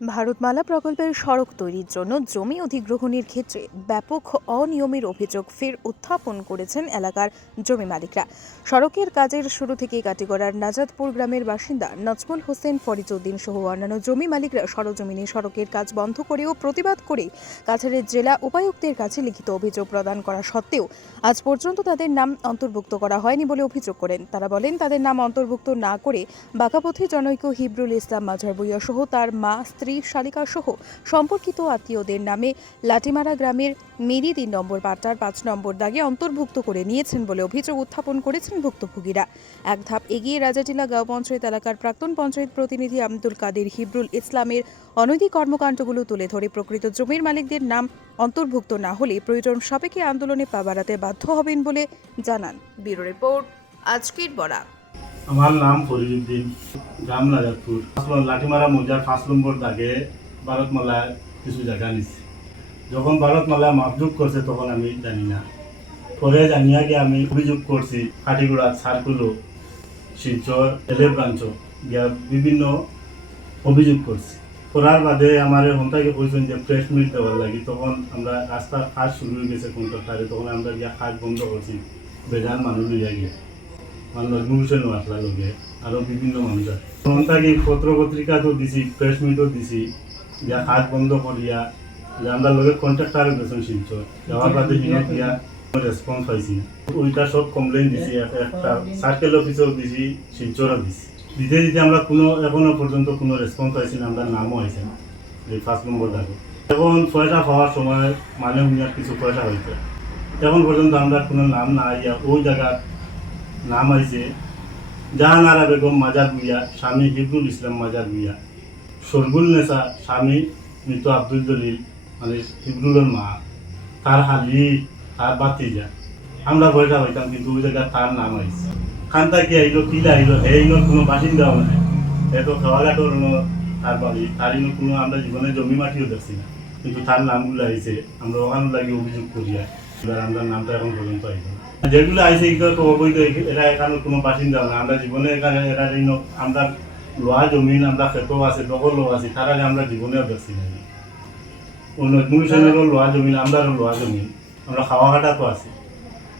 ভারতমালা প্রকল্পের সড়ক তৈরির জন্য জমি অধিগ্রহণের ক্ষেত্রে ব্যাপক অনিয়মের অভিযোগ ফের উত্থাপন করেছেন এলাকার জমি মালিকরা। সড়কের কাজের শুরু থেকেই কাটিগড়ার নাজাদপুর গ্রামের বাসিন্দা নজমুল হোসেন, ফরিজউদ্দিন সহ অন্যান্য জমি মালিকরা সরজমিনে সড়কের কাজ বন্ধ করেও প্রতিবাদ করে কাছাড়ের জেলা উপায়ুক্তের কাছে লিখিত অভিযোগ প্রদান করা সত্ত্বেও আজ পর্যন্ত তাদের নাম অন্তর্ভুক্ত করা হয়নি বলে অভিযোগ করেন। তারা বলেন, তাদের নাম অন্তর্ভুক্ত না করে বাঁকাপথি জনৈক হিবরুল ইসলাম মাঝার ভূঁইয়া সহ তার মা, স্ত্রী, শালিকা সহ সম্পর্কিত আত্মীয়দের নামে লাটিমারা গ্রামের মেরি ৩ নম্বর পাট্টার ৫ নম্বর দাগে অন্তর্ভুক্ত করে নিয়েছেন বলে অভিযোগ উত্থাপন করেছেন ভুক্তভোগীরা। এক ধাপ এগিয়ে রাজাটিলা গাঁও পঞ্চায়েত এলাকার প্রাক্তন পঞ্চায়েত প্রতিনিধি আব্দুল কাদের হিবরুল ইসলামের অনৈতিক কর্মকাণ্ডগুলো তুলে ধরে প্রকৃত জমির মালিকদের নাম অন্তর্ভুক্ত না হলে প্রয়োজন সাপেক্ষে আন্দোলনে পা বাড়াতে বাধ্য হবেন বলে জানান। ব্যুরো রিপোর্ট, আজকের বরাক। আমার নাম ফরিজউদ্দিন, গ্রাম নাজাদপুর। লাঠিমারা মৌজার ৫ নম্বর দাগে ভারতমালা কিছু জায়গা নিচ্ছে। যখন ভারতমালা মাপযোগ করছে তখন আমি জানি না, পরে জানিয়া গিয়ে আমি অভিযোগ করছি কাটিগুড়া, সার্কুলো, শিলচর, এলের ব্রাঞ্চ গিয়া বিভিন্ন অভিযোগ করছি। করার বাদে আমার হন্তাকে বলছেন যে ফ্রেশ মিট দেওয়ার লাগি। তখন আমরা রাস্তার কাজ শুরু হয়ে গেছে কন্ট্রাক্টারে, তখন আমরা গিয়া কাজ বন্ধ করছি। বেজান মানুষ লইয়া গিয়ে নজমুল হোসেন আসলার লগে আরও বিভিন্ন মানুষ আছে। তখন তাকে পত্র পত্রিকা তো দিছি, প্রেস মিটও দিছি, যা হাত বন্ধ করিয়া যে আমরা লগে কন্ট্রাক্টারও গেছেন শিলচর। যাওয়ার বাদে হিনত দিয়া রেসপন্স পাইছি না। ওইটা সব কমপ্লেন দিছি, একটা সার্কেল অফিসেও দিছি, শিলচরও দিছি। দিতে দিতে আমরা এখনো পর্যন্ত কোনো রেসপন্স পাইছি না, আমরা নামও হয়েছে না এই ৫ নম্বর দাগে। এখন পয়সা পাওয়ার সময় মানে উনিয়ার কিছু পয়সা হয়েছে, এখন পর্যন্ত আমরা কোনো নাম না আইয়া ওই জায়গার নাম আইছে জাহানারা বেগম মাজার ভূঁইয়া, স্বামী হিবরুল ইসলাম মাজার ভূঁইয়া, সরগুল নেসা স্বামী মৃত আব্দুল জলিল মানে হিবরুলের মা, তার হালি, তার বাতিজা। আমরা পয়সা হইতাম কিন্তু ওই জায়গায় তার নাম আইছে। খানটা কি আইলো, কিলা আইলো, এইগুলো কোনো বাসিন্দাও নাই। এত খাওয়াঘাটোর তার বাড়ি, তার কোনো আমরা জীবনে জমি মাটিও দেখছি না, কিন্তু তার নামগুলো আইছে। আমরা ওখানে লাগে অভিযোগ করিয়া এবার আমরা নামটা এখন পর্যন্ত আইছে না। যেগুলো আইছে এগুলো তো অবৈধ, এরা এখানে কোনো বাসিন্দা না। আমরা জীবনে এখানে এরা আমরা লোহা জমিন, আমরা ক্ষেতও আছে, দখলও আছে, তার আগে আমরা জীবনেও দেখছি না। নজমুল হোসেনেরও লোহা জমিন, আমরারও লোহা জমিন, আমরা খাওয়া ঘাটা তো আছে।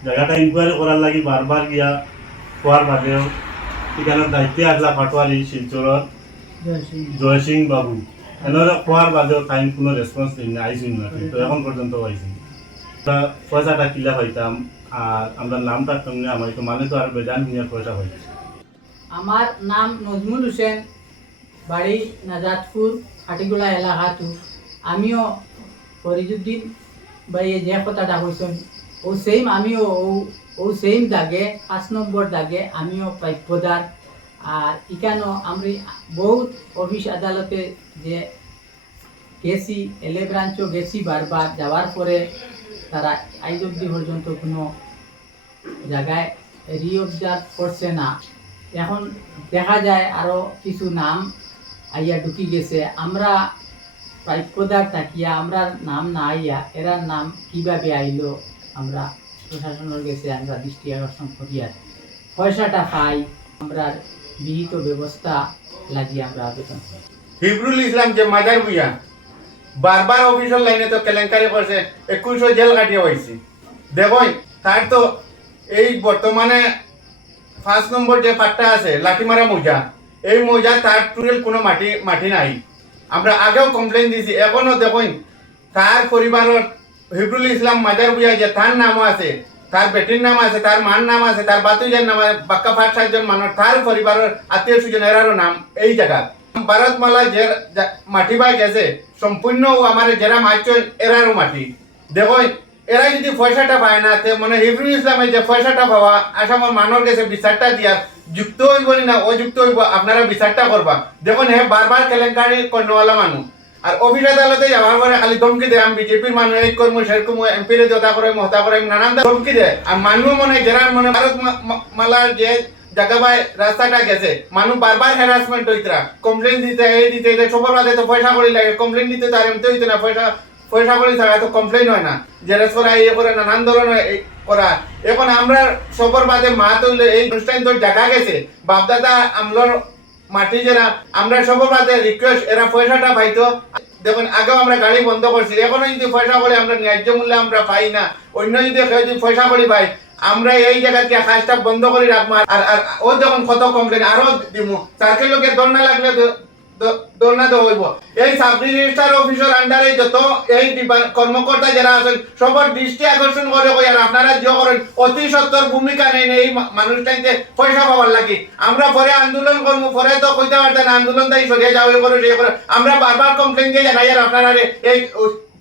জায়গাটা ইনকোয়ারি করার লাগি বারবার গিয়া হওয়ার বাদেও এখানে দায়িত্বে আসলা পাটোয়ারি শিলচরের জয় সিং বাবু, এনারা হওয়ার বাদেও তাই কোনো রেসপন্স দিন না, আইসুন না, কিন্তু এখন পর্যন্ত আইসি। আমরা পয়সাটা কিলা পাইতাম আর আমরা নামটা কেমনি আমার তো মানে তো আর বেজান নিয়ে পয়সা পাইতাম। আমার নাম নজমুল হোসেন, বাড়ি নাজাদপুর, হাটিগুলা এলাকাতো। আমিও ফরিজউদ্দিন ভাই যে কথাটা কইছেন ও সেম, আমিও ও সেম দাগে ৫ নম্বর দাগে আমিও প্রাপ্যদার। আর এখানেও আমি বহুত অফিস আদালতে যে গেছি, এলে ব্রাঞ্চও গেছি বারবার, যাওয়ার পরে তারা আইজ অব্দি পর্যন্ত কোনো জায়গায় রিঅবজার্ভ করছে না। এখন দেখা যায় আরও কিছু নাম আইয়া ঢুকি গেছে। আমরা প্রাপ্যদার থাকিয়া আমরা নাম না আইয়া এরার নাম কিভাবে আইলো আমরা প্রশাসনের গেছে আমরা দৃষ্টি আকর্ষণ করিয়া পয়সাটা পাই, আমরা বিহিত ব্যবস্থা লাগিয়ে আমরা আবেদন করি। হিবরুল ইসলাম যে মাজার ভূঁইয়া বারবার অফিসের লাইনে তো কেলেঙ্কারি করছে, ২১ জেল কাটিয়ে হয়েছে। দেখুন তার তো এই বর্তমানে ৫ নম্বর যে পাট্টা আছে লাঠিমারা মৌজা, এই মৌজা তার টুরেল কোনো মাটি নাই। আমরা আগেও কমপ্লেন দিয়েছি, এখনও দেখুন তার পরিবারের হিবরুল ইসলাম মাজার ভূঁইয়া যে তার নামও আছে, তার বেটির নাম আছে, তার মার নাম আছে, তার বাতুজার নাম আছে, বাক্কা ৫-৭ মানুষ তার পরিবারের আত্মীয় স্বজন এরারও নাম এই জায়গা। ভারতমালা যে মাটি বাই গেছে সম্পূর্ণ আমার যারা মারছেন এরারও মাটি। দেখুন এরা যদি পয়সাটা পায় না, মানে হিবরুল ইসলামের যে পয়সাটা পাওয়া আসামের মানুষ গেছে বিচারটা দিয়ার যুক্ত হইব না অযুক্ত হইব, আপনারা বিচারটা করবা। দেখুন হে বারবার কেলেঙ্কারি কর্ণওয়ালা মানুষ, আর অফিস আদালতে যাওয়ার পরে খালি ধমকি দেয় আমি বিজেপির মানুষ, এই করবো সেরকম, এমপিরে জোতা করে মহতা করে নানান ধমকি দেয়। আর মানুষ মনে যারা মনে ভারতমালার যে জায়গায় রাস্তাটা গেছে মানুষ বারবার হ্যারাসমেন্ট হইতরা, কমপ্লেন দিতে এই দিতে সবার বাদে তো পয়সা করি লাগে, কমপ্লেন দিতে তার এমতে হইতে না, পয়সা করি ছাড়া তো কমপ্লেন হয় না, জেরেস করা ইয়ে করে নানান ধরনের করা। এখন আমরা সবার বাদে মা তৈলে এই অনুষ্ঠান তো দেখা গেছে বাপদাদা আমলার মাটি যারা আমরা সবার বাদে রিকোয়েস্ট এরা পয়সাটা পাইতো। দেখুন আগেও আমরা গাড়ি বন্ধ করছি, এখনো যদি পয়সা করে আমরা ন্যায্য মূল্যে আমরা পাই না, অন্য যদি কেউ যদি পয়সা করে পাই আমরা এই জায়গাতে কাজটা বন্ধ করে রাখবো। আর আর ও যখন কত কমপ্লেন আরো দিব, সার্কেল লোকের দৌড় না লাগলে দৌড় না দেওয়া হইব। এই সাব রেজিস্ট্রার অফিসের আন্ডারে যত এই কর্মকর্তা যারা আছেন সবার দৃষ্টি আকর্ষণ করে কই, আর আপনারা যে করেন অতি সত্তর ভূমিকা নেন এই মানুষটাকে পয়সা পাওয়ার লাগে। আমরা পরে আন্দোলন করবো, পরে তো কইতে পারতেন আন্দোলন তাই সরিয়ে যাও এ করে সে করে, আমরা বারবার কমপ্লেন দিয়ে জানাই আর আপনারা এই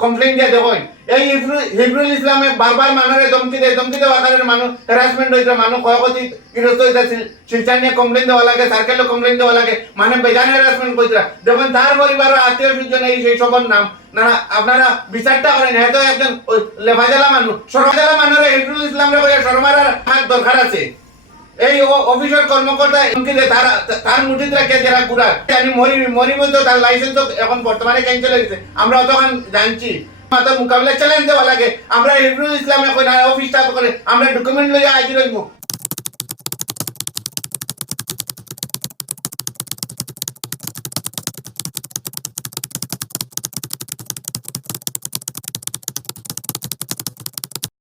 কমপ্লেন দিয়ে দেখেন। এই হিফরুল ইসলামে বারবার মানুষের ধমকি দেওয়া কারণে মানুষ হ্যারাসমেন্ট হয়েছে, মানুষ ক্ষয়ক্ষতি গ্রস্ত হয়েছে, শিলচর নিয়ে কমপ্লেন দেওয়া লাগে, সার্কেলে কমপ্লেন দেওয়া লাগে, মানে বেজান হ্যারাসমেন্ট করছে। দেখুন তার পরিবারের আত্মীয় স্বজন এই সেই সবার নাম না, আপনারা বিচারটা করেন। হয়তো একজন লেভাজালা মানুষ, সরমাজালা মানুষের হিফরুল ইসলামের সরমারার হাত দরকার আছে। এই অফিসের কর্মকর্তা তার মুঠিত রাখে যারা গুড়া আমি মরিব তো তার লাইসেন্স তো এখন বর্তমানে ক্যান্সেল হয়েছে, আমরা অতক্ষণ জানছি। মাত্র মোকাবিলা চ্যালেঞ্জ দেওয়া লাগে। আমরা হিফরুল ইসলামে অফিসটা করে আমরা ডকুমেন্ট লইয়া আজ রইব,